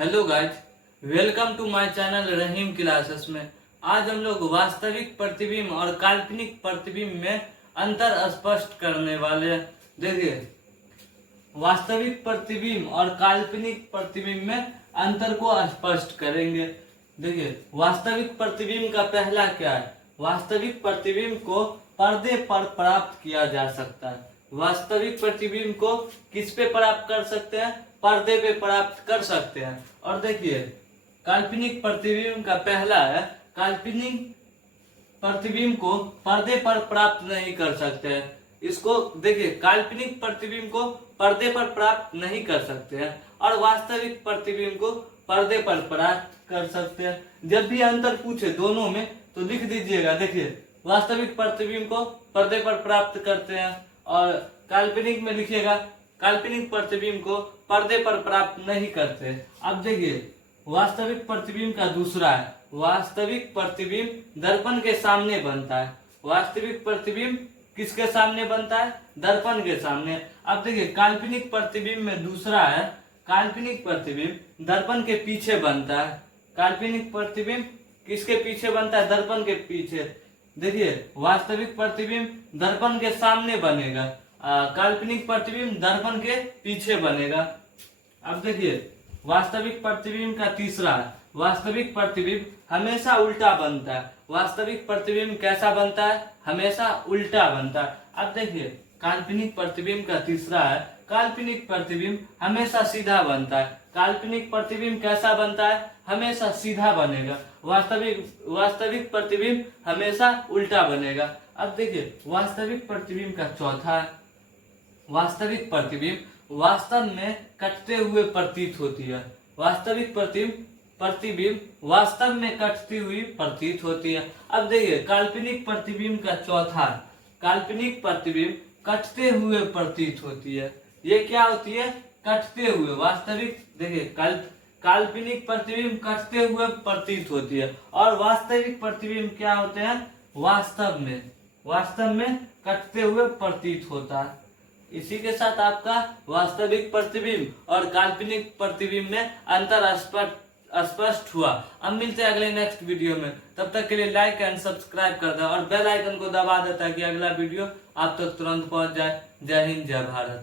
Hello guys, welcome to my channel Rahim classes में। आज हम लोग वास्तविक प्रतिबिंब और काल्पनिक प्रतिबिंब में अंतर स्पष्ट करने वाले हैं। देखिए, वास्तविक प्रतिबिंब और काल्पनिक प्रतिबिंब में अंतर को स्पष्ट करेंगे। देखिए, वास्तविक प्रतिबिंब का पहला क्या है? वास्तविक प्रतिबिंब को पर्दे पर प्राप्त किया जा सकता है। वास्तविक प्रतिबिंब को किस पे प्राप्त कर सकते हैं? पर्दे पे प्राप्त कर सकते हैं। और देखिए, काल्पनिक प्रतिबिंब का पहला है, काल्पनिक प्रतिबिंब को पर्दे पर प्राप्त नहीं कर सकते हैं। इसको देखिए, काल्पनिक प्रतिबिंब को पर्दे पर प्राप्त नहीं कर सकते हैं और वास्तविक प्रतिबिंब को पर्दे पर प्राप्त कर सकते हैं। जब भी अंतर पूछे दोनों में तो लिख दीजिएगा। देखिए, वास्तविक प्रतिबिंब को पर्दे पर प्राप्त करते हैं और काल्पनिक में लिखिएगा काल्पनिक प्रतिबिंब को पर्दे पर प्राप्त नहीं करते। अब देखिए, वास्तविक प्रतिबिंब का दूसरा है, वास्तविक प्रतिबिंब दर्पण के सामने बनता है। वास्तविक प्रतिबिंब किसके सामने बनता है? दर्पण के सामने। अब देखिए, काल्पनिक प्रतिबिंब में दूसरा है, काल्पनिक प्रतिबिंब दर्पण के पीछे बनता है। काल्पनिक प्रतिबिंब किसके पीछे बनता है? दर्पण के पीछे। देखिए, वास्तविक प्रतिबिंब दर्पण के सामने बनेगा, काल्पनिक प्रतिबिंब दर्पण के पीछे बनेगा। अब देखिए, वास्तविक प्रतिबिंब का तीसरा है, वास्तविक प्रतिबिंब हमेशा उल्टा बनता है। वास्तविक प्रतिबिंब कैसा बनता है? हमेशा उल्टा बनता है। अब देखिए, काल्पनिक प्रतिबिंब का तीसरा है, काल्पनिक प्रतिबिंब हमेशा सीधा बनता है। काल्पनिक प्रतिबिंब कैसा बनता है? हमेशा सीधा बनेगा। वास्तविक प्रतिबिंब हमेशा उल्टा बनेगा। अब देखिए, वास्तविक प्रतिबिंब का चौथा है, वास्तविक प्रतिबिंब वास्तव में कटते हुए प्रतीत होती है। वास्तविक प्रतिबिंब वास्तव में कटती हुई प्रतीत होती है। अब देखिए, काल्पनिक प्रतिबिंब का चौथा, काल्पनिक प्रतिबिंब कटते हुए प्रतीत होती है। ये क्या होती है? कटते हुए। वास्तविक देखिए, काल्पनिक प्रतिबिंब कटते हुए प्रतीत होती है और वास्तविक प्रतिबिंब क्या होते हैं? वास्तव में कटते हुए प्रतीत होता है। इसी के साथ आपका वास्तविक प्रतिबिंब और काल्पनिक प्रतिबिंब में अंतर स्पष्ट हुआ। अब मिलते हैं अगले नेक्स्ट वीडियो में। तब तक के लिए लाइक एंड सब्सक्राइब कर दे और बेल आइकन को दबा दे ताकि अगला वीडियो आप तक तुरंत पहुंच जाए। जय हिंद, जय भारत।